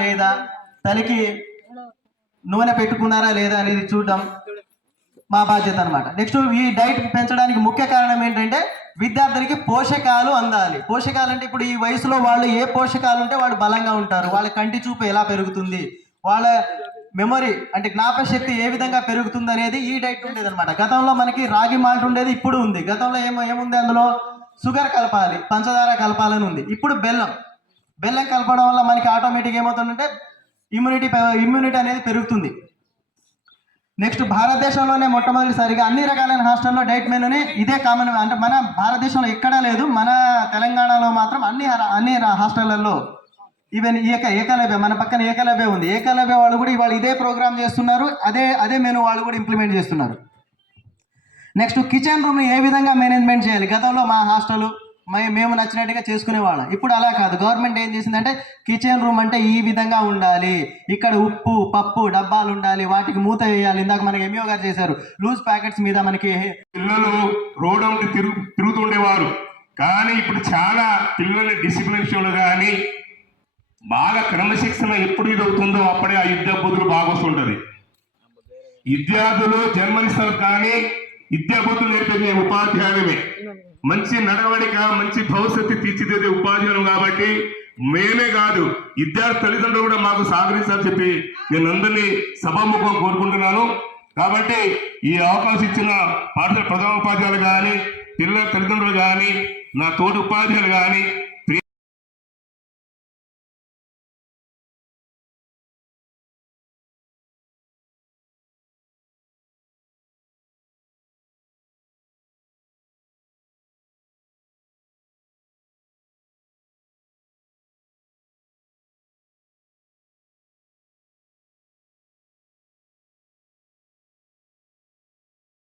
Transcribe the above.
లేదా తలకి నూనె పెట్టుకున్నారా లేదా అనేది చూడడం మా బాధ్యత అనమాట. నెక్స్ట్ ఈ డైట్ పెంచడానికి ముఖ్య కారణం ఏంటంటే విద్యార్థులకి పోషకాలు అందాలి. పోషకాలు అంటే ఇప్పుడు ఈ వయసులో వాళ్ళు ఏ పోషకాలు ఉంటే వాళ్ళు బలంగా ఉంటారు, వాళ్ళ కంటి చూపు ఎలా పెరుగుతుంది, వాళ్ళ మెమొరీ అంటే జ్ఞాపశక్తి ఏ విధంగా పెరుగుతుంది అనేది ఈ డైట్ ఉండేది అనమాట. గతంలో మనకి రాగి మాల్ట్ ఉండేది, ఇప్పుడు ఉంది. గతంలో ఏముంది, అందులో షుగర్ కలపాలి, పంచదార కలపాలని ఉంది. ఇప్పుడు బెల్లం కలపడం వల్ల మనకి ఆటోమేటిక్ ఏమవుతుందంటే ఇమ్యూనిటీ అనేది పెరుగుతుంది. నెక్స్ట్ భారతదేశంలోనే మొట్టమొదటిసారిగా అన్ని రకాలైన హాస్టల్లో డైట్ మెనూని ఇదే కామన్. అంటే మన భారతదేశంలో ఎక్కడా లేదు, మన తెలంగాణలో మాత్రం అన్ని హాస్టళ్లలో ఈవెన్ ఏకలవ్య మన పక్కన ఏకలవ్య ఉంది. ఏకలవ్య వాళ్ళు కూడా ఇవాళ ఇదే ప్రోగ్రామ్ చేస్తున్నారు, అదే మెనూ వాళ్ళు కూడా ఇంప్లిమెంట్ చేస్తున్నారు. నెక్స్ట్ కిచెన్ రూమ్ని ఏ విధంగా మేనేజ్మెంట్ చేయాలి. గతంలో మా హాస్టల్ మేము నచ్చినట్టుగా చేసుకునేవాళ్ళం. ఇప్పుడు అలా కాదు. గవర్నమెంట్ ఏం చేసిందంటే కిచెన్ రూమ్ అంటే ఈ విధంగా ఉండాలి, ఇక్కడ ఉప్పు పప్పు డబ్బాలు ఉండాలి, వాటికి మూత వేయాలి. ఇందాక మనకి ఎంఈఓ గారు చేశారు, లూజ్ ప్యాకెట్స్ మీద మనకి పిల్లలు రోడ్ తిరుగుతుండేవారు. కానీ ఇప్పుడు చాలా పిల్లల డిసిప్లిన్ విషయంలో కానీ బాగా క్రమశిక్షణ ఎప్పుడు ఇది అవుతుందో అప్పుడే ఆ యుద్ధ బుద్ధులు బాగొస్తుంటది. విద్యార్థులు జన్మనిస్తారు కానీ విద్యాబుద్ధులు నేర్పేది ఉపాధ్యాయులమే. మంచి నడవడిక మంచి భవిష్యత్తు తీర్చిదిద్దే ఉపాధ్యాయులు కాబట్టి మేమే కాదు విద్యార్థి తల్లిదండ్రులు కూడా మాకు సహకరిస్తారని చెప్పి నేను అందరినీ సభాముఖం కోరుకుంటున్నాను. కాబట్టి ఈ అవకాశం ఇచ్చిన పాఠశాల ప్రధాన ఉపాధ్యాయులు కానీ పిల్లల తల్లిదండ్రులు కానీ నా తోటి ఉపాధ్యాయులు కానీ